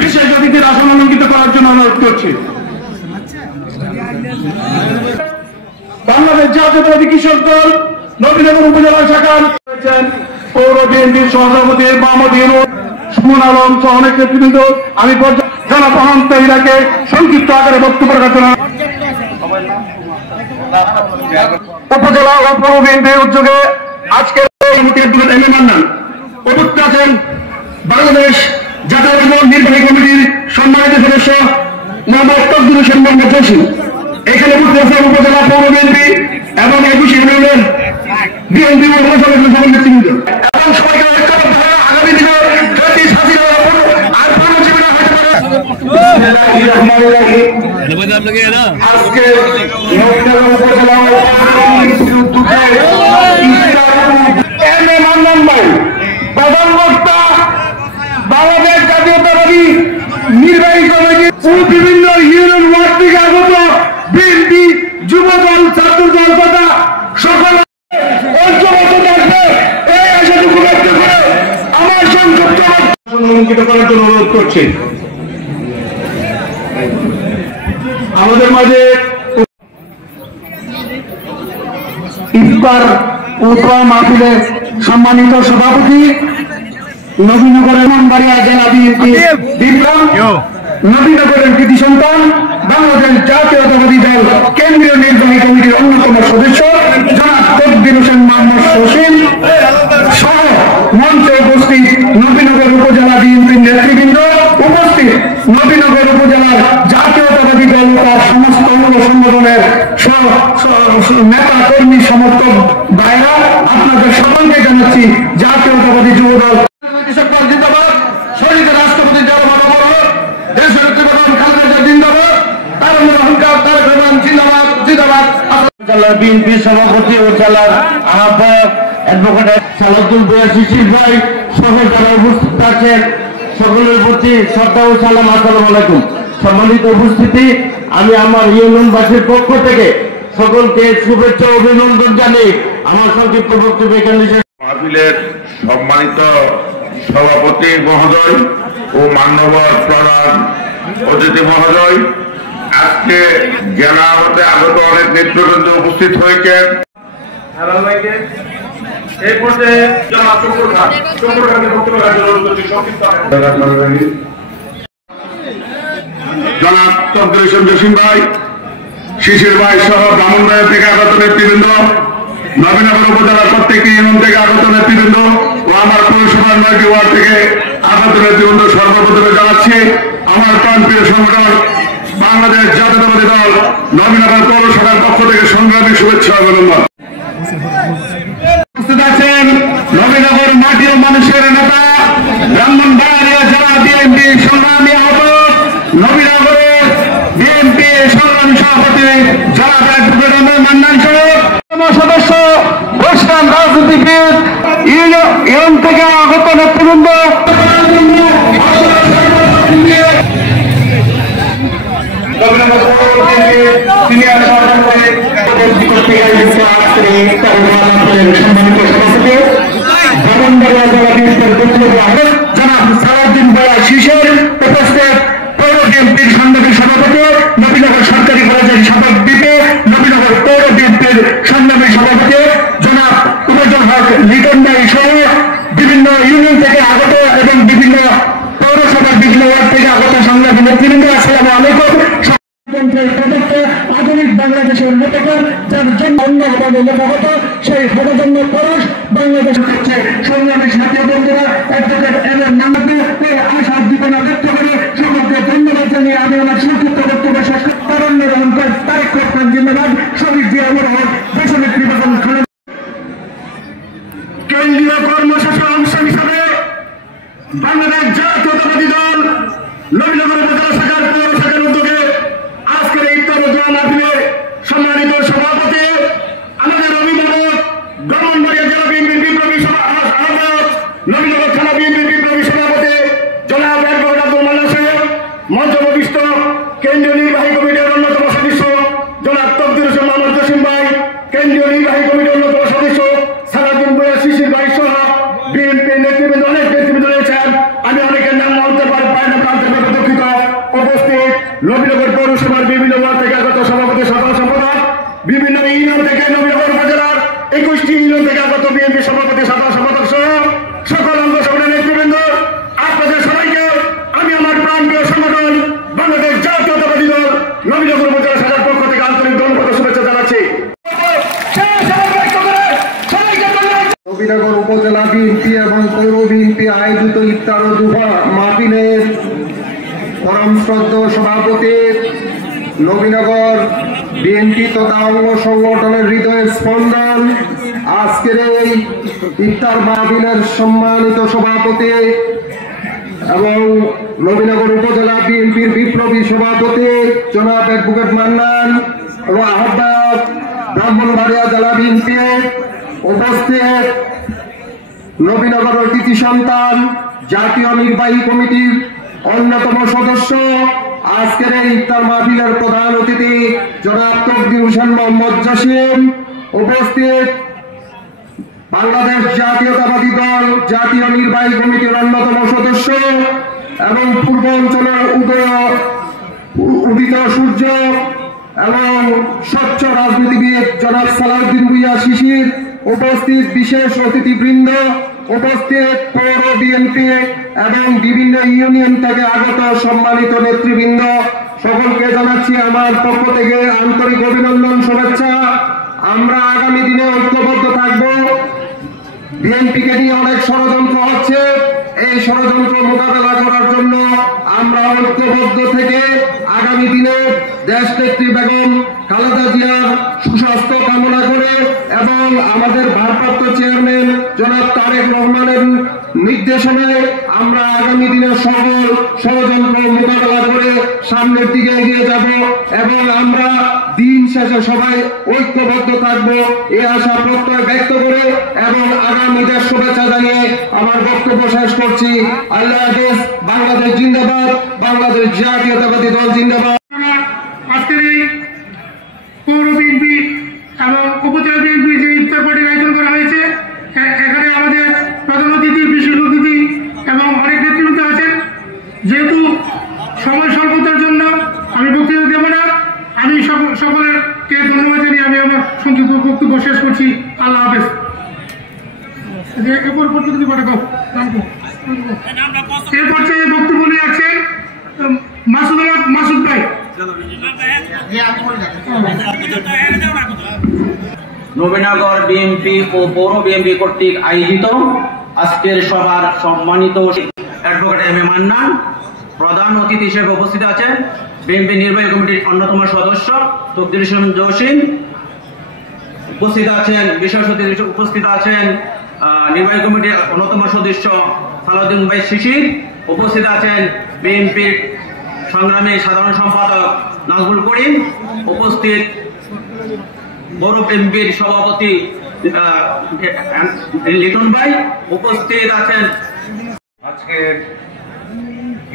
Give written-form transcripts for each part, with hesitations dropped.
বিশেষ অতিথির আসন অলঙ্কিত করার জন্য অনুরোধ করছি। বাংলাদেশ জাতীয়তাবাদী কৃষক দল নবীনগর উপজেলা শাখার পৌর বিএনপির সহসভাপতি মাহমুদ সুমন আলম সহ অনেক নেতৃবৃন্দ, আমি জনাব অনন্ত ইরাকে সংক্ষিপ্ত আকারে বক্তব্য রাখার জন্য উপজেলা ও পৌর বিএনপির উদ্যোগে আজকের উপস্থিত আছেন বাংলাদেশ জাতীয় নির্বাহী কমিটির সম্মানিত সদস্য মোহাম্মদ তকদির হোসেন মোহাম্মদ জসিম। এখানে উপস্থিত আছেন উপজেলা পৌর বিএনপি এবং 21 ইউনিয়নের বিএনপি সকল নেতৃবৃন্দ এবং সবাইকে আগামী দিনে আজকে প্রধান বক্তা বাংলাদেশ জাতীয়তাবাদী নির্বাহী কমিটি ও বিভিন্ন ইউনিয়ন ওয়ার্ড থেকে আগত বিএনপি যুব দল ছাত্র দল তথা সকল এই আশাটুকু ব্যক্ত করে আমার সংক্ষিপ্ত অলঙ্কিত করার জন্য অনুরোধ করছি। আমাদের মাঝে ইফতার ও দোয়া মাহফিলের সম্মানিত সভাপতি নবীনগরের মনবাড়িয়া জেলা বিএনপি বিপ্লব নবীনগরের কৃতি সন্তান বাংলাদেশ জাতীয়তাবাদী দল কেন্দ্রীয় নির্বাহী কমিটির অন্যতম সদস্য জনাব তকদির হোসেন মোহাম্মদ জসিম সহ মঞ্চে উপস্থিত নবীনগর উপজেলা বিএনপির নেতৃবৃন্দ, উপস্থিত নবীনগর উপজেলার জাতীয়তাবাদী দল তার সমস্ত অঙ্গ সংগঠনের নেতা কর্মী সমর্থক ভাইরা, আপনাদের সকলকে জানাচ্ছি জাতীয়তাবাদী যুব দল কৃষক দল জিন্দাবাদ, শহীদ রাষ্ট্রপতি দেশের জিন্দাবাদ, তারুণ্যের অহংকার তারেক রহমান জিন্দাবাদ জিন্দাবাদ। বিএনপি সভাপতি ও জেলার আহ্বায়ক অ্যাডভোকেট সালাউদ্দিন ভূঁইয়া শিশির ভাই সহ যারা উপস্থিত আছেন সকলের প্রতি শ্রদ্ধা ও সালাম। আসসালামু আলাইকুম। সম্মানিত উপস্থিতি, আমি আমার ইউনিয়নবাসীর পক্ষ থেকে সকলকে শুভেচ্ছা অভিনন্দন জানিয়ে আমার সংক্ষিপ্ত বক্তব্য এখানে মাহফিলের সম্মানিত সভাপতি মহোদয় ও মান্যবর প্রধান অতিথি মহোদয়, আজকে জেলা হতে আগত অনেক নেতৃবৃন্দ উপস্থিত হয়েছেন। জনাব তকদির হোসেন জসিম ভাই, শিশির ভাই সহ ব্রাহ্মণবাড়িয়া থেকে আগত নেতৃবৃন্দ, নবীনগর উপজেলার প্রত্যেকটি ইউনিয়ন থেকে আগত নেতৃবৃন্দ ও আমার পৌরসভার 9টি ওয়ার্ড থেকে আগত নেতৃবৃন্দ সর্বপ্রথমে জানাচ্ছি আমার প্রাণপ্রিয় সংগঠন বাংলাদেশ জাতীয়তাবাদী দল নবীনগর পৌরসভার পক্ষ থেকে সংগ্রামী শুভেচ্ছা অভিনন্দন। উপস্থিত আছেন নবীনগর মাটি ও মানুষের নেতা ব্রাহ্মণবাড়িয়া জেলা বিএনপি সংগ্রামী আহ্বায়ক, নবীনগরের বিএনপি সংগ্রামী সভাপতি জেলা মান্নান সহ সদস্য বৈষ্ণব রাজনীতিবিদ ইউনিয়ন থেকে আগত নেতৃবৃন্দ, সম্মানিত সভাপতি ব্রাহ্মণবাড়িয়া জেলা বিএনপির জনাব সালাউদ্দিন ভূঁইয়া শিশির, উপস্থিত পৌর বিএনপির সাংগঠনিক সভাপতি, নবীনগর সরকারি কলেজের সাবেক বিপি, নবীনগর পৌর বিএনপির সংগ্রামী সভাপতি জনাব উবাইদুল হক লিটন ভাই সহ বিভিন্ন ইউনিয়ন থেকে আগত এবং বিভিন্ন পৌরসভার বিভিন্ন ওয়ার্ড থেকে আগত সংগ্রামী নেতৃবৃন্দ, আসসালামু আলাইকুম। আধুনিক বাংলাদেশের নেতাকার যার জন্য অন্যভাবে লেখাগত সেই হতজন্য পরশ বাংলাদেশ হচ্ছে সংগ্রামী সাথী বন্ধুরা অ্যাডভোকেট এম এম নামাকে আশা জীবনা ব্যক্ত করে সকলকে ধন্যবাদ জানিয়ে আমি আমার সংক্ষিপ্ত বক্তব্য শেষ করি। তারুণ্যের অহংকার তারেক রহমান জিন্দাবাদ, শহীদ জিয়াউর রহমান দেশনেত্রী বেগম খালেদা। কেন্দ্রীয় কর্মসূচির অংশ হিসাবে বাংলাদেশ জাতীয়তাবাদী দল নবীনগর উপজেলা শাখার পৌর শাখার উদ্যোগে আজকের ইফতার ও দোয়া মাহফিলে সম্মানিত সভাপতি আমাদের অভিভাবক ব্রাহ্মণবাড়িয়া জেলা বিএনপির বিপ্লবী আহ্বায়ক, নবীনগর থানা বিএনপির বিপ্লবী সভাপতি জনাব অ্যাডভোকেট আব্দুল মান্নান সাহেব, মঞ্চপ্রবিষ্ট কেন্দ্রীয় নির্বাহী কমিটির অন্যতম সদস্য জনাব তকদির হোসেন মোহাম্মদ জসিম ভাই, কেন্দ্রীয় নির্বাহী কমিটির অন্যতম সদস্য সালাউদ্দিন ভূঁইয়া শিশির ভাই সহ বিএনপির নেতৃবৃন্দ, অনেক নেতৃবৃন্দ রয়েছেন। আমি অনেকের নাম বাইরে প্রান্তের মধ্যে দুঃখিত উপস্থিত নবীনগর পৌরসভার বিভিন্ন ওয়ার্ড থেকে আগত সভাপতি সাধারণ সম্পাদক, বিভিন্ন ইউনিয়ন থেকে নবীনগর উপজেলার 21টি ইউনিয়ন থেকে আগত বিএনপি সভাপতি সাধারণ সম্পাদক সহ সকল অঙ্গ সংগঠনের নেতৃবৃন্দ, আপনাদের সবাইকে আমি আমার প্রাণপ্রিয় সংগঠন বাংলাদেশ জাতীয়তাবাদী দল নবীনগর উপজেলা শাখার পক্ষ থেকে আন্তরিক ধন্যবাদ ও শুভেচ্ছা জানাচ্ছি। নবীনগর উপজেলা বিএনপি এবং পৌর বিএনপি আয়োজিত ইফতার ও দুহা মাহফিলের পরম শ্রদ্ধেয় সভাপতি, নবীনগর বিএনপি তথা অঙ্গ সংগঠনের হৃদয়ের স্পন্দন, আজকের এই ইফতার মাহফিলের সম্মানিত সভাপতি এবং নবীনগর উপজেলা বিএনপির বিপ্লবী সভাপতি জনাব অ্যাডভোকেট মান্নান এবং আহ্বায়ক ব্রাহ্মণবাড়িয়া জেলা বিএনপি উপস্থিত, নবীনগরের কৃতি সন্তান, জাতীয় নির্বাহী কমিটির অন্যতম সদস্য, আজকের এই ইফতার মাহফিলের প্রধান অতিথি জনাব তকদির হোসেন মোহাম্মদ জসিম, উপস্থিত বাংলাদেশ জাতীয়তাবাদী দল জাতীয় নির্বাহী কমিটির অন্যতম সদস্য এবং পূর্ব অঞ্চলের উদিত সূর্য এবং স্বচ্ছ রাজনীতিবিদ জনাব সালাউদ্দিন ভূঁইয়া শিশির, উপস্থিত বিশেষ অতিথিবৃন্দ, উপস্থিত পৌর বিএনপি এবং বিভিন্ন ইউনিয়ন থেকে আগত সম্মানিত নেতৃবৃন্দ, সকলকে জানাচ্ছি আমার পক্ষ থেকে আন্তরিক অভিনন্দন, শুভেচ্ছা। আমরা আগামী দিনে ঐক্যবদ্ধ থাকবো। বিএনপিকে নিয়ে অনেক ষড়যন্ত্র হচ্ছে, এই ষড়যন্ত্র মোকাবেলা করার জন্য আমরা ঐক্যবদ্ধ থেকে আগামী দিনে দেশনেত্রী বেগম খালেদা জিয়ার সুস্বাস্থ্য কামনা করে এবং আমাদের ভারপ্রাপ্ত চেয়ারম্যান জনাব তারেক রহমানের নির্দেশনায় আমরা আগামী দিনে সকল ষড়যন্ত্র মোকাবেলা করে সামনের দিকে এগিয়ে যাব এবং আমরা দিন শেষে সবাই ঐক্যবদ্ধ থাকবো এই আশা প্রত্যয় ব্যক্ত করে এবং আগামীদের শুভেচ্ছা জানিয়ে আমার বক্তব্য শেষ করছি। আল্লাহ হাফেজ। বাংলাদেশ জিন্দাবাদ, বাংলাদেশ জাতীয়তাবাদী দল জিন্দাবাদ। আজকের এই পৌর বিএনপি এবং উপজেলা বিএনপি যে ইফতার পার্টির আয়োজন করা হয়েছে, এখানে আমাদের প্রধান অতিথি, বিশেষ অতিথি এবং অনেক নেতৃবৃন্দ আছেন। যেহেতু সময় স্বল্পতার জন্য আমি বক্তৃতা দেব না, আমি সকলকে ধন্যবাদ জানিয়ে আমি আমার সংক্ষিপ্ত বক্তব্য শেষ করছি। আল্লাহ হাফেজ। এরপর পর্যায়ে বক্তব্য নিয়ে আসছেন মাসুদ ভাই। নবীনগর বিএনপি ও পৌর বিএনপি কর্তৃক আয়োজিত আজকের সভার সম্মানিত অ্যাডভোকেট এম এ মান্নান, প্রধান অতিথি হিসেবে উপস্থিত আছেন বিএনপি নির্বাহী কমিটির অন্যতম সদস্য তকদির হোসেন জসিম, উপস্থিত আছেন বিশেষ অতিথি উপস্থিত আছেন নির্বাহী কমিটির অন্যতম সদস্য সালাউদ্দিন ভাই শিশির, উপস্থিত আছেন বিএনপির সংগ্রামী সাধারণ সম্পাদক নাজমুল করিম, উপস্থিত পৌর বিএনপির সভাপতি লিটন ভাই, উপস্থিত আছেন আজকের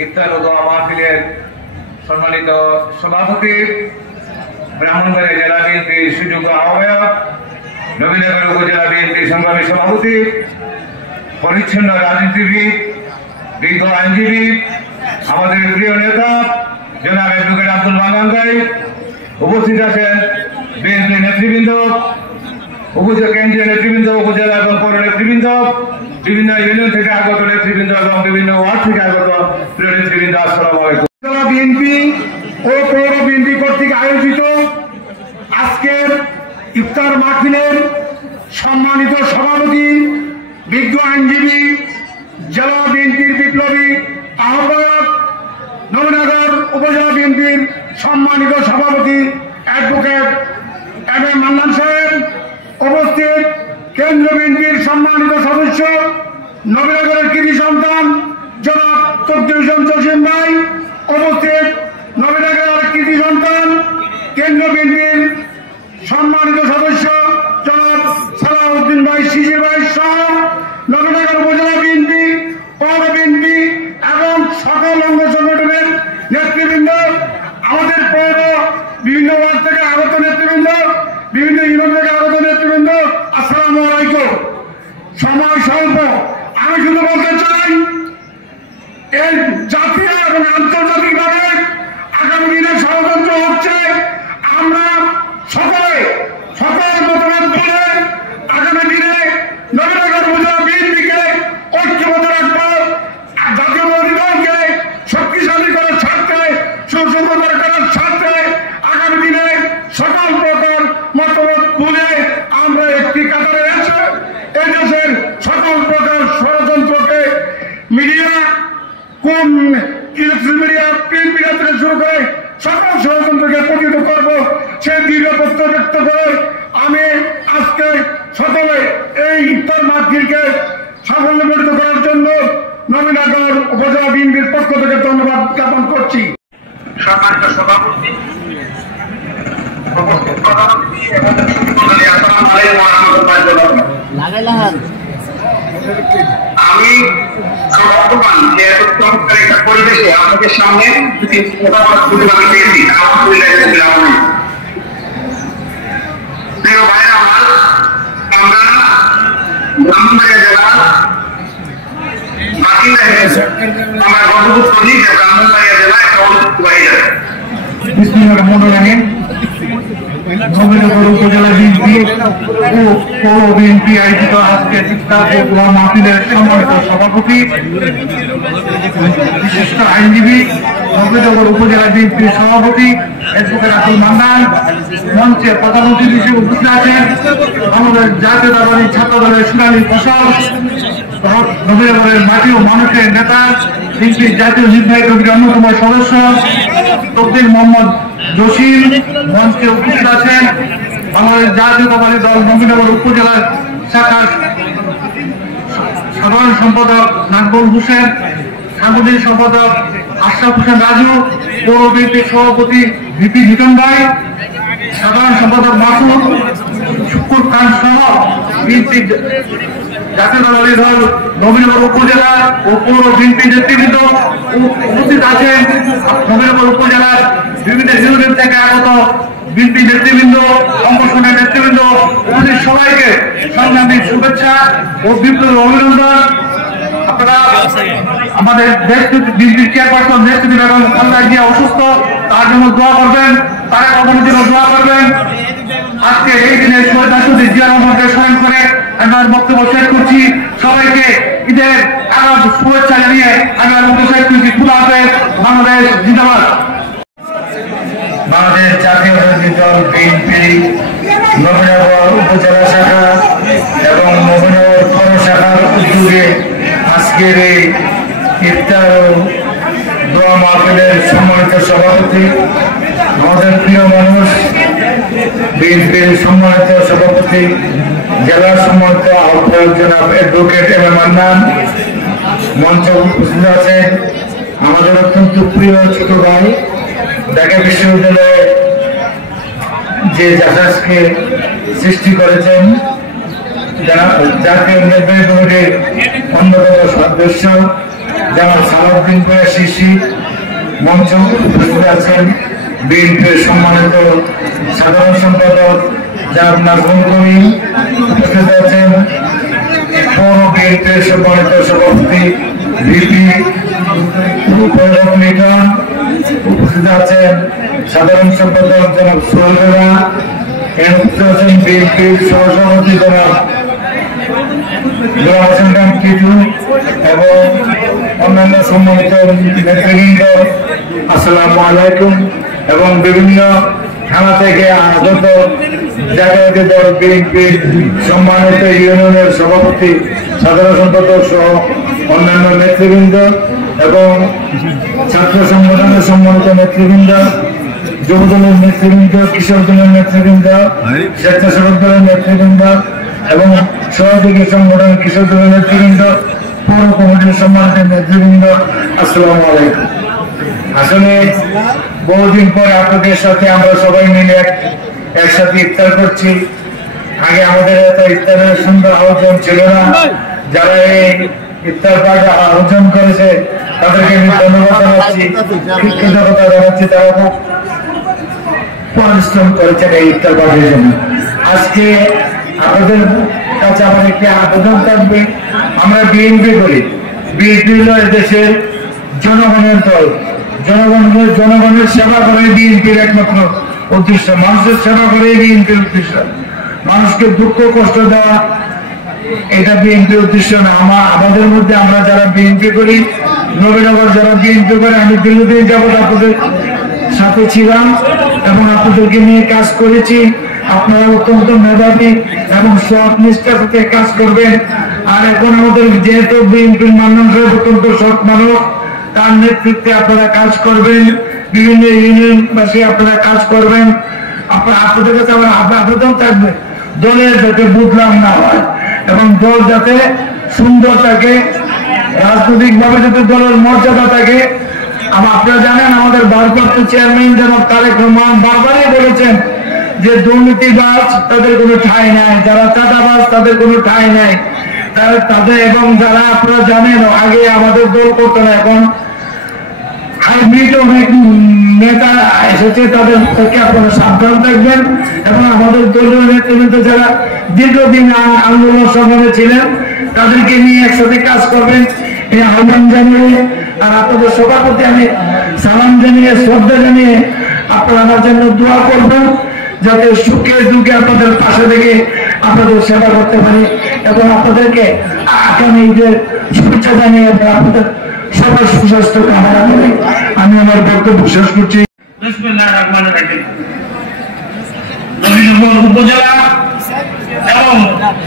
ইফতার ও দোয়া মাহফিলের সম্মানিত সভাপতি, ব্রাহ্মণবাড়িয়া জেলা বিএনপির সুযোগ্য আহ্বায়ক, নবীনগর উপজেলা বিএনপির সংগ্রামী সভাপতি, পরিচ্ছন্ন রাজনীতিবিদ, বিজ্ঞ আইনজীবী, আমাদের প্রিয় নেতা জনাব অ্যাডভোকেট আব্দুল মান্নান ভাই, উপস্থিত আছেন বিএনপি নেতৃবৃন্দ, কেন্দ্রীয় নেতৃবৃন্দ, উপজেলা এবং পৌর নেতৃবৃন্দ, বিভিন্ন ইউনিয়ন থেকে আগত নেতৃবৃন্দ এবং বিভিন্ন ওয়ার্ড থেকে আগত প্রিয় নেতৃবৃন্দ, আসসালামু আলাইকুম। বিএনপি ও পৌর বিএনপি কর্তৃক আয়োজিত আজকের ইফতার মাহফিলের সম্মানিত সভাপতি, বিজ্ঞ আইনজীবী, জেলা বিএনপির বিপ্লবী আহ্বায়ক, নবীনগর উপজেলা বিএনপির সম্মানিত সভাপতি অ্যাডভোকেট এম এ মান্নান সাহেব, উপস্থিত কেন্দ্রীয় বিএনপির সম্মানিত সদস্য নবীনগরের কৃতি সন্তান জনাব তকদির হোসেন জসিম ভাই, উপস্থিত নবীনগরের কৃতি সন্তান কেন্দ্রীয় বিএনপির সম্মানিত সদস্য জনাব সালাউদ্দিন ভাই শিশির ভাই সহ নবীনগর উপজেলা বিএনপি, পৌর বিএনপি এবং সকল অঙ্গ সংগঠনের নেতৃবৃন্দ, আমাদের পৌর বিভিন্ন ওয়ার্ড থেকে আগত নেতৃবৃন্দ, বিভিন্ন ইউনিয়ন থেকে আগত নেতৃবৃন্দ, আসসালামু আলাইকুম। সময় স্বল্প, আমি শুধু বলতে চাই এই জাতীয় এবং আন্তর্জাতিকভাবে আগামী দিনে ষড়যন্ত্র হচ্ছে। আমরা সকল মতামত বলে আগামী দিনে নবীনগর উপজেলা বিএনপিকে ঐক্যবদ্ধ রাখবো, জাতীয়তাবাদী দলকে শক্তিশালী করার স্বার্থে, সুসংগঠিত করার স্বার্থে আগামী দিনে সকল প্রকার মতামত বলে আমরা একটি কাতারে এসে এই দেশের সকল প্রকার ষড়যন্ত্রকে মিডিয়া, কোন ইলেকট্রিক মিডিয়া, প্রিন্ট মিডিয়া থেকে শুরু করে সকল ষড়যন্ত্রকে প্রতিহত করবো সেই দৃঢ় প্রত্যয় ব্যক্ত করে আমি আজকে সকলে এই ইফতার মাহফিলকে সাফল্যমণ্ডিত করার জন্য নবীনগর উপজেলা বিএনপির পক্ষ থেকে ধন্যবাদ জ্ঞাপন করছি। সম্মানিত সভাপতি, আমি সৌভাগ্যবান যে এত চমৎকার একটা পরিবেশে আপনাদের সামনে কথা বলার সুযোগ আমি পেয়েছি। আলহামদুলিল্লাহ। প্রিয় ভাইরা আমার, আমরা ব্রাহ্মণবাড়িয়া জেলার বাসিন্দা হিসেবে আমরা গর্ববোধ করি যে ব্রাহ্মণবাড়িয়া জেলা একটা ঐতিহ্যবাহী জেলা। নবীনগর উপজেলা বিএনপি ও পৌর বিএনপি আয়োজিত আজকের ইফতার ও দোয়া মাহফিলের সম্মানিত সভাপতি, বিশিষ্ট আইনজীবী, নবীনগর উপজেলা বিএনপির সভাপতি অ্যাডভোকেট আব্দুল মান্নান, মঞ্চে প্রধান অতিথি হিসেবে উপস্থিত আছেন আমাদের জাতীয়তাবাদী ছাত্র দলের সোনালী ফসল, নবীনগরের মাটি ও মানুষের নেতা, বিএনপির জাতীয় নির্বাহী কমিটির অন্যতম সদস্য তফদিল মোহাম্মদ জসিম, মঞ্চে উপস্থিত আছেন বাংলাদেশ জাতীয়তাবাদী দল নবীনগর উপজেলার শাখার সাধারণ সম্পাদক নাকবুল হোসেন, সাংগঠনিক সম্পাদক আশরাফ হোসেন রাজু, পৌর বিএনপির সভাপতি ভিপি লিটন ভাই, সাধারণ সম্পাদক মাসুদ শুকুর খান সহ বিএনপি জাতীয়তাবাদী দল নবীনগর উপজেলা ও পৌর বিএনপি নেতৃবৃন্দ উপস্থিত আছেন। নবীনগর উপজেলার বিভিন্ন ইউনিয়ন থেকে আগত বিএনপি নেতৃবৃন্দ, সংগঠনের নেতৃবৃন্দ, উপস্থিত সবাইকে সংগ্রামী শুভেচ্ছা ও বিপ্লবী অভিনন্দন। আপনারা আমাদের দেশ বিএনপির চেয়ারপারসন দেশ বেগম খালেদা জিয়া অসুস্থ, তার জন্য দোয়া করবেন, তারা কখনোর জন্য দোয়া করবেন। আজকে এই দিনে শহীদ রাষ্ট্রপতি জিয়া রহমানকে স্মরণ করে আমার বক্তব্য শেষ করছি। সবাইকে ঈদের আগাম শুভেচ্ছা জানিয়ে আমি আমার বক্তব্য শেষ করছি। খুদা হাফেজ। বাংলাদেশ জিন্দাবাদ। বাংলাদেশ জাতীয়তাবাদী দল বিএনপি নবীনগর উপজেলা শাখা এবং নবীনগর পৌর শাখার উদ্যোগে আজকের এই ইফতার ও দোয়া মাহফিলের সম্মানিত সভাপতি, আমাদের প্রিয় মানুষ, বিএনপির সম্মানিত সভাপতি, জেলার সম্মানিত আহ্বায়ক জনাব অ্যাডভোকেট এম এ মান্নান, মঞ্চে উপস্থিত আছেন আমাদের অত্যন্ত প্রিয় ছোট ভাই, ঢাকা বিশ্ববিদ্যালয়ে যে জাহাজকে সৃষ্টি করেছেন, জাতীয় নির্বাহী কমিটির অন্যতম সদস্য জনাব সালাউদ্দিন শিশি, মঞ্চ উপস্থিত আছেন বিএনপির সম্মানিত সাধারণ সম্পাদক জনাব নাজমুল করিম, উপস্থিত আছেন পৌর বিএনপির সম্মানিত সভাপতি ভিপি লিটন, উপস্থিত আছেন সাধারণ সম্পাদক জনাব সোহেল, উপস্থিত আছেন বিএনপির সহসভাপতি জনাব গোলাম হোসেন খান টিটু এবং অন্যান্য সম্মানিত নেতৃবৃন্দ, আসসালামু আলাইকুম। এবং বিভিন্ন থানা থেকে আগত জাতীয় দল বিএনপির সম্মানিত ইউনিয়নের সভাপতি, সাধারণ সম্পাদক সহ অন্যান্য নেতৃবৃন্দ এবং ছাত্র সংগঠনের সম্মানিত নেতৃবৃন্দ, যুব দলের নেতৃবৃন্দ, কৃষক দলের নেতৃবৃন্দ, স্বেচ্ছাসেবক দলের নেতৃবৃন্দ এবং সহযোগী সংগঠন কৃষক দলের নেতৃবৃন্দ, পৌর কমিটির সম্মানিত নেতৃবৃন্দ, আসসালামু আলাইকুম। আসলে বহুদিন পরে আপনাদের সাথে আমরা সবাই মিলে একসাথে ইফতার করছি। আগে আমাদের এত ইফতারের সুন্দর আয়োজন ছিল না। যারা এই ইফতার পার্টি আয়োজন করেছে তাদেরকে আমি ধন্যবাদ জানাচ্ছি, কৃতজ্ঞতা জানাচ্ছি। তারা খুব পরিশ্রম করেছেন এই ইফতার পার্টির জন্য। আজকে আপনাদের কাছে আমার একটি আবেদন থাকবে, আমরা বিএনপি করি, বিএনপি হল এদেশের জনগণের দল। জনগণের সেবা করে বিএনপির একমাত্র উদ্দেশ্য, মানুষের সেবা করে বিএনপির উদ্দেশ্য। মানুষকে দুঃখ কষ্ট দেওয়া এটা বিএনপির উদ্দেশ্য না। আমাদের মধ্যে আমরা যারা বিএনপি করি, নবীনগর যারা বিএনপি করে, আমি দীর্ঘদিন যাবৎ আপনাদের সাথে ছিলাম এবং আপনাদেরকে নিয়ে কাজ করেছি। আপনারা অত্যন্ত মেধাবী এবং সৎ নিষ্ঠার সাথে কাজ করবেন। আর এখন আমাদের যেহেতু বিএনপির মান্নান সাহেব অত্যন্ত সৎ মানুষ, তার নেতৃত্বে আপনারা কাজ করবেন, বিভিন্ন ইউনিয়নবাসী আপনারা কাজ করবেন। আপনাদের কাছে আমার আবেদন থাকবে, দলের যাতে বুঝলাম না হয় এবং দল যাতে সুন্দর থাকে, রাজনৈতিক ভাবে যাতে দলের মর্যাদা থাকে। আপনারা জানেন আমাদের ভারপ্রাপ্ত চেয়ারম্যান জনাব তারেক রহমান বারবারই বলেছেন যে দুর্নীতিবাজ তাদের কোনো ঠাঁই নাই, যারা চাঁদাবাজ তাদের কোনো ঠাঁই নাই তাদের। এবং যারা আপনারা জানেন আগে আমাদের দল করতো না, এখন হাইব্রিড অনেক নেতা এসেছে, তাদের থেকে আপনারা সাবধান থাকবেন। এবং আমাদের দলীয় নেতৃবৃন্দ যারা দীর্ঘদিন আন্দোলন সংগ্রামে ছিলেন তাদেরকে নিয়ে একসাথে কাজ করবেন এই আহ্বান জানিয়ে, আর আপনাদের সবার প্রতি আমি সালাম জানিয়ে শ্রদ্ধা জানিয়ে আপনারা আমার জন্য দোয়া করবেন যাতে সুখে দুঃখে আপনাদের পাশে থেকে আপনাদের সেবা করতে পারি এবং আপনাদেরকে আগামী ঈদের শুভেচ্ছা জানিয়ে আপনাদের সবার সুস্বাস্থ্য কামনা করে আমি আমার বক্তব্য শেষ করছি। বিসমিল্লাহির রহমানির রহিম। নবীনগর উপজেলা এবং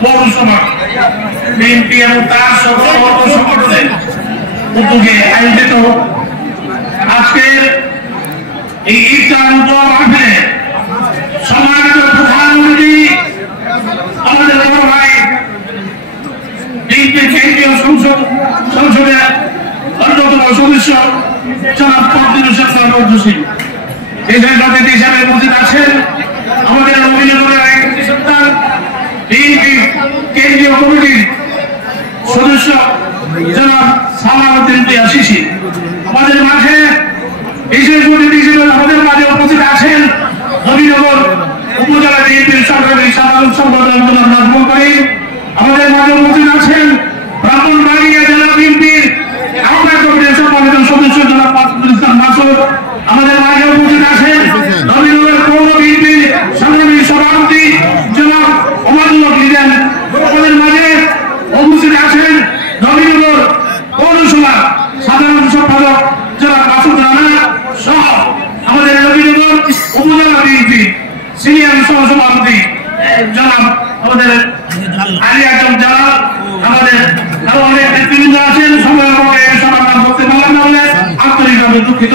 পৌরসভা বিএনপি এবং তার সকল অঙ্গ সংগঠনের উদ্যোগে আয়োজিত আজকের এই ইফতার মাহফিলে সম্মানিত প্রধান অতিথি আমাদের বড় ভাই বিএনপি কেন্দ্রীয় সংসদের অন্যতম সদস্য জনাব ফখরুল হোসেন মাহমুদ হোসেন, বিশেষ অতিথি হিসাবে উপস্থিত আছেন আমাদের নবীনগরের এক সন্তান বিএনপি কেন্দ্রীয় কমিটির সদস্য জনাব সালাউদ্দিন শিশি। আমাদের মাঝে বিশেষ অতিথি হিসেবে আমাদের মাঝে উপস্থিত আছেন নবীনগর উপজেলা বিএনপির সরকারি সাধারণ সম্পাদক জনাব নাজমুল করিম। আমাদের মাঝে উপস্থিত আছেন ব্রাহ্মণবাড়িয়া জেলা বিএনপির আহ্বায়ক কমিটির সম্মানিত সদস্য জনাব মাসুদুল ইসলাম মাসুদ। আমাদের মাঝে উপস্থিত আছেন নবীনগর পৌর বিএনপির সংগ্রামী সভাপতি জনাব ওমানুল হক। আমাদের মাঝে উপস্থিত আছেন নবীনগর পৌরসভা সাধারণ সম্পাদক জনাব মাসুদ রানা সহ আমাদের নবীনগর উপজেলা বিএনপি সিনিয়র সহসভাপতি জনাব আমাদের আলী আজম জালাল। আমাদের আরো অনেক নেতৃবৃন্দ আছেন, সময় অভাবে সবার নাম বলতে পারলাম না বলে আন্তরিকভাবে দুঃখিত।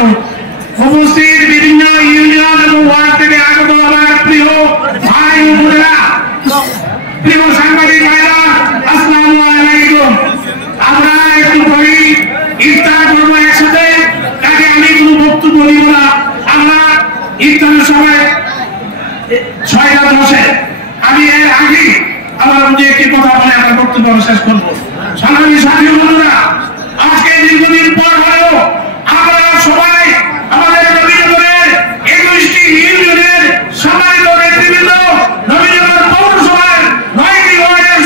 উপস্থিত বিভিন্ন ইউনিয়ন এবং ওয়ার্ড থেকে আগত আমার প্রিয় ভাই ও বোনেরা, প্রিয় সাংবাদিক ভাইরা, আসসালামু আলাইকুম। আমরা একটু পরেই ইফতার করবো একসাথে, তাকে আমি কোনো বক্তব্য দিব না। আমরা ইফতারের সময় 6:10 আমি এর আগে আমার মধ্যে একটি কথা বলে আমার বক্তব্য শেষ করবো। সংগ্রামী সাথী বন্ধুরা, আজকে দীর্ঘদিন পর হলেও আমরা সবাই আমাদের নবীনগরের 21টি ইউনিয়নের সম্মানিত নেতৃবৃন্দ, নবীনগর পৌরসভার 9টি ওয়ার্ডের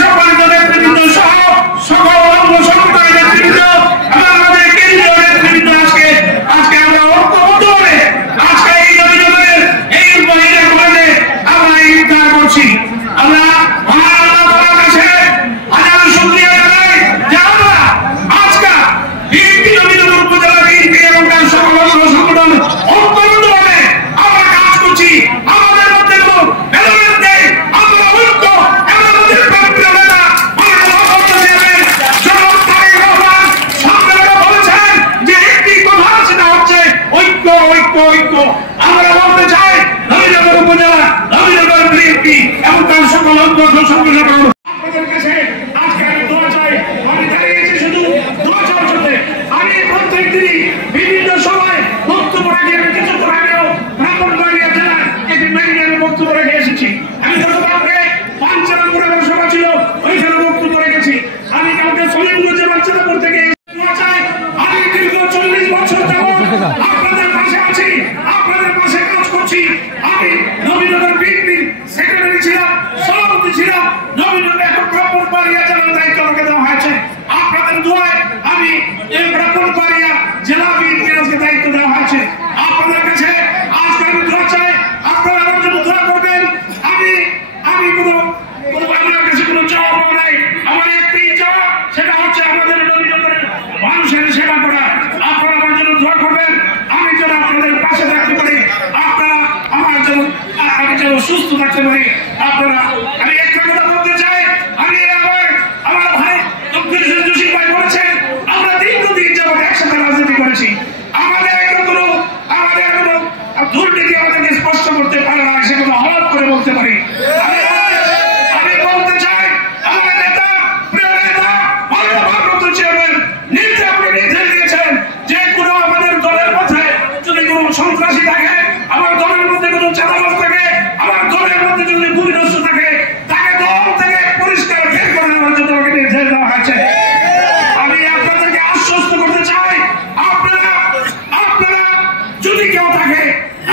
সন্ত্রাসী থাকে, আমার দলের মধ্যে কোনো চাঁদাবাজ থাকে, আমার দলের মধ্যে যদি ভূমিদস্যু থাকে, তাকে দল থেকে পরিষ্কার বের করে দেওয়ার জন্য আমাকে নির্দেশ দেওয়া হয়েছে। আমি আপনাদেরকে আশ্বস্ত করতে চাই, আপনারা যদি কেউ থাকে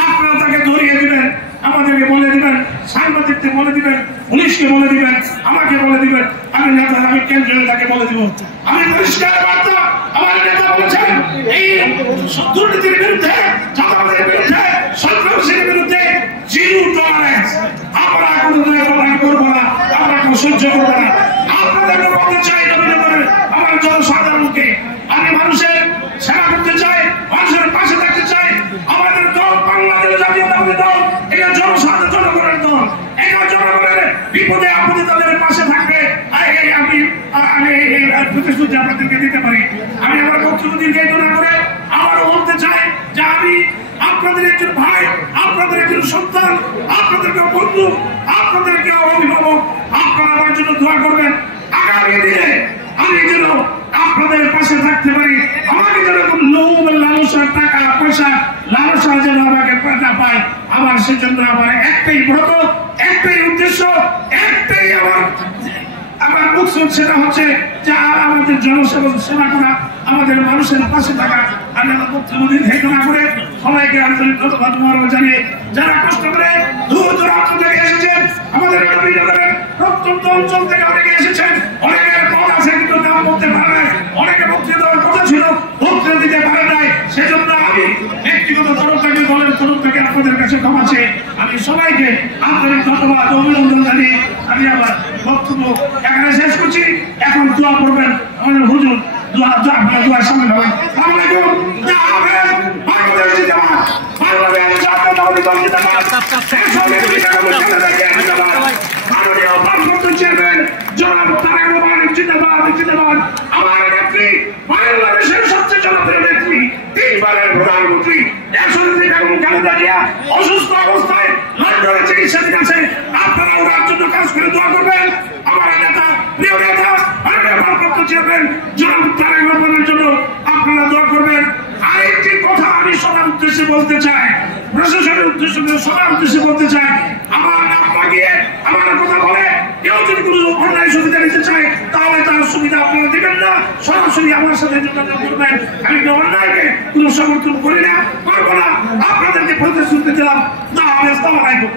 আপনারা তাকে ধরিয়ে দিবেন, আমাদেরকে বলে দিবেন, সাংবাদিকদের বলে দিবেন, পুলিশকে বলে দিবেন, আমাকে বলে দিবেন, আমি নেতা, আমি কেন্দ্রীয় নেতাকে বলে দিব। আমি পরিষ্কার বার্তা আমার নেতা বলেছেন, এই দুর্নীতির বিরুদ্ধে, চাঁদাবাজের বিরুদ্ধে, সন্ত্রাসের বিরুদ্ধে জিরো টলারেন্স। আমরা কোনো কথা করবো না, আমরা কোনো সহ্য করবো না। আপনাদেরকে বলতে চাই নবীনগরের আমার জনসাধারণকে, আমি মানুষের সেবা করতে চাই, মানুষের পাশে থাকতে চাই। আমাদের দল বাংলাদেশ জাতীয়তাবাদী দল, এটা জনগণের দল, এটা জনগণের বিপদে আপদে তাদের পাশে থাকবে। আমি প্রতিশ্রুতি আপনাদেরকে দিতে পারি। আমি আমার বক্তব্য দীর্ঘায়িত না করে আবারও বলতে চাই যে আমি আপনাদের একজন ভাই, আপনাদের একজন সন্তান, আপনাদেরকে বন্ধু, আপনাদেরকে অভিভাবক। আপনারা আমার জন্য দোয়া করবেন। আগামী দিনে আমি যেন আপনাদের পাশে থাকতে পারি। আমাকে যেন লোভ, লালসা, টাকা পয়সা, লালসা যেন আমাকে না পায়। আমার সেজন্য আমার একটাই ব্রত, একটাই উদ্দেশ্য, একটাই আমার মকসদ, সেটা হচ্ছে যে আমাদের জনসেবা করা, আমাদের মানুষের পাশে থাকা। আমি আমার বক্তব্য দীর্ঘায়িত না করে সবাইকে আন্তরিক ধন্যবাদ জানিয়ে, যারা কষ্ট করে দূর দূরান্ত থেকে এসেছেন, আমাদের নবীনগরের প্রত্যন্ত অঞ্চল থেকে অনেকে এসেছেন, অনেকের পদ আছে কিন্তু নাম বলতে পারে নাই, অনেকে বক্তৃতা দেওয়ার কথা ছিল, বক্তৃতা দিতে পারে নাই। সেজন্য আমি ব্যক্তিগত তরফ থেকে, দলের তরফ থেকে আপনাদের কাছে ক্ষমা চেয়ে আমি সবাইকে আন্তরিক ধন্যবাদ ও অভিনন্দন জানিয়ে আমি আমার বক্তব্য এখানে শেষ করছি। এখন দোয়া করবেন আমাদের হুজুর, দোয়া সামিল হবেন। আসসালামু আলাইকুম। বাংলাদেশ জিন্দাবাদ, বাংলাদেশ জাতীয়তাবাদী দল জিন্দাবাদ, মাননীয় ভারপ্রাপ্ত চেয়ারম্যান জনাব তারেক রহমান জিন্দাবাদ, জিন্দাবাদ। আমার নেত্রী, বাংলাদেশের সবচেয়ে জনপ্রিয় নেত্রী, তিনবারের প্রধানমন্ত্রী দেশনেত্রী বেগম খালেদা জিয়া অসুস্থ অবস্থায় লন্ডনে চিকিৎসাধীন আছে। আপনারা ওনার জন্য কাজ করে দোয়া করবেন। আমার নেতা, প্রিয় নেতা, মাননীয় ভারপ্রাপ্ত চেয়ারম্যান জনাব তারেক রহমানের জন্য আপনারা দোয়া করবেন। আরেকটি কথা আমি সবার উদ্দেশ্যে বলতে চাই, প্রশাসনের উদ্দেশ্যে, সবার উদ্দেশ্যে বলতে চাই, আমার নাম লাগিয়ে আমার কথা বলে কেউ যদি কোনো অন্যায় সুবিধা নিতে চায় তাহলে তার সুবিধা আপনারা দিবেন না, সরাসরি আমার সাথে যোগাযোগ করবেন। আমি তো অন্যায়কে কোনো সমর্থন করি না, করবো না। আপনাদেরকে প্রতিশ্রুতি দিলাম। আসসালামু আলাইকুম।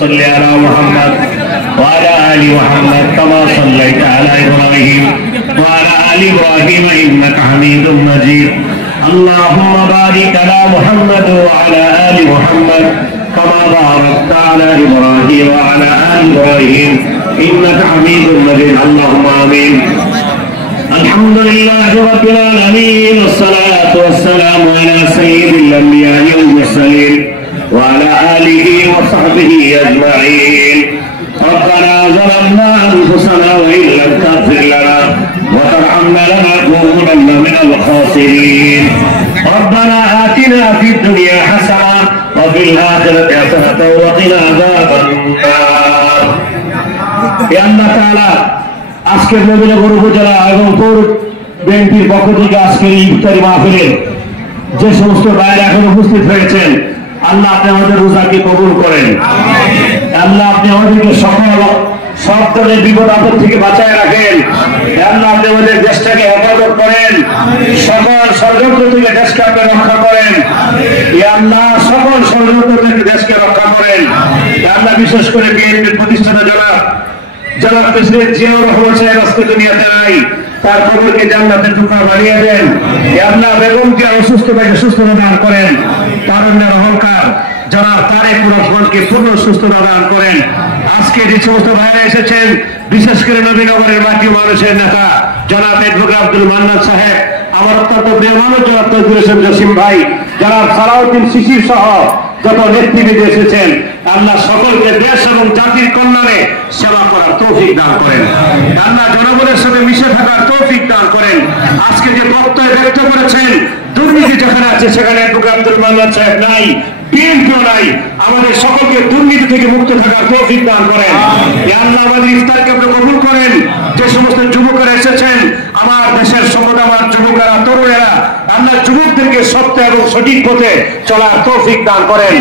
صل على محمد وعلى آل محمد كما صليت على إبراهيم وعلى آل إبراهيم إنك حميد مجيد اللهم بارك على محمد وعلى آل محمد كما باركت على إبراهيم وعلى آل إبراهيم إنك حميد مجيد اللهم آمين الحمد لله رب العالمين والصلاة والسلام على سيد الأنبياء والمرسلين وعلى آله وصحبه أجمعين ربنا ظلمنا أنفسنا وإن لم تغفر لنا وترحمنا لنكونن من الخاسرين ربنا آتنا في الدنيا حسنة وفي الآخرة حسنة وقنا عذاب النار يا الله تعالى আজকের নবীনগর উপজেলা এবং পৌর বিএনপির পক্ষ থেকে আজকের এই ইফতারি মাহফিলে যে সমস্ত ভাইরা এখন উপস্থিত হয়েছেন, আল্লাহ আপনি আমাদের রোজাকে কবুল করেন। আল্লাহ আপনি আমাদেরকে সব ধরনের বিপদ আপদ থেকে বাঁচায় রাখেন। আল্লাহ আপনি আমাদের দেশটাকে হেফাজত করেন, সকল ষড়যন্ত্র থেকে দেশকে আপনি রক্ষা করেন। আল্লাহ সকল ষড়যন্ত্র থেকে দেশকে রক্ষা করেন। আল্লাহ বিশেষ করে বিএনপির প্রতিষ্ঠাতা জনাব প্রেসিডেন্ট জিয়াউর রহমান সাহেব আজকে দুনিয়াতে নাই, তার কবরকে জান্নাতের টুকরা বানিয়ে দেন। আল্লাহ বেগমকে অসুস্থতাকে সুস্থতা দান করেন। তারুণ্যের অহংকার জনাব তারেক রহমানকে পূর্ণ সুস্থতা দান করেন। আজকে যে সমস্ত ভাইরা এসেছেন, বিশেষ করে নবীনগরের মাটি মানুষের নেতা জনাব এডভোকেট আব্দুল মান্নান সাহেব, আমার অত্যন্ত প্রিয় মানুষ জনাব তৌহিদুল হোসেন জসিম ভাই, জনাব সালাউদ্দিন শিশির সহ যত নেতৃবৃন্দ এসেছেন, আল্লাহ সকলকে দেশ এবং জাতির কল্যাণে সেবা করার তৌফিক দান করেন। আল্লাহ জনগণের সাথে মিশে থাকার তৌফিক দান করেন। আজকে যে বক্তব্য ব্যক্ত করেছেন, দুর্নীতি যেখানে আছে সেখানে এডভোকেট আব্দুল মান্নান সাহেব নাই, বিএনপিও নাই। আমাদের সকলকে দুর্নীতি থেকে মুক্ত থাকার তৌফিক দান করেন। ইয়া আল্লাহ, আমাদের ইফতারকে আপনি কবুল করেন। যে সমস্ত যুবকেরা এসেছেন, আমার দেশের সম্পদ, আমার যুবকেরা, তরুণেরা, আল্লাহ যুবকদেরকে সত্য এবং সঠিক পথে চলার তৌফিক দান করেন।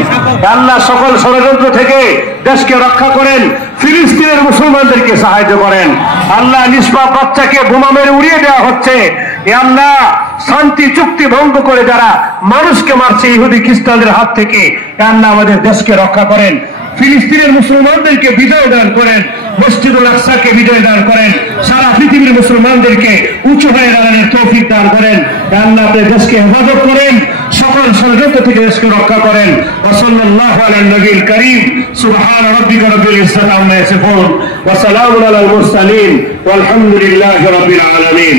আল্লাহ সকল ষড়যন্ত্র থেকে দেশকে রক্ষা করেন। ফিলিস্তিনের মুসলমানদেরকে সাহায্য করেন। আল্লাহ নিষ্পাপ বাচ্চাকে বোমা মেরে উড়িয়ে দেওয়া হচ্ছে। আল্লাহ শান্তি চুক্তি ভঙ্গ করে যারা মানুষকে মারছে ইহুদি খ্রিস্টানদের হাত থেকে, আল্লাহ আমাদের দেশকে রক্ষা করেন। ফিলিস্তিনের মুসলমানদেরকে বিজয় দান করেন। মসজিদুল আকসাকে বিজয় দান করেন। সারা পৃথিবীর মুসলমানদেরকে উঁচু হয়ে দাঁড়ানোর তৌফিক দান করেন। আল্লাহ আপনার দেশকে হেফাজত করেন। সকল ষড়যন্ত্র থেকে দেশকে রক্ষা করেন। ওয়া সাল্লাল্লাহু আলা নবিয়িল কারীম। সুবহান রাব্বিকা রাব্বিল ইজ্জাতি আম্মা ইয়াসিফুন ওয়া সালামুন আলাল মুরসালিন ওয়াল হামদুলিল্লাহি রাব্বিল আলামিন।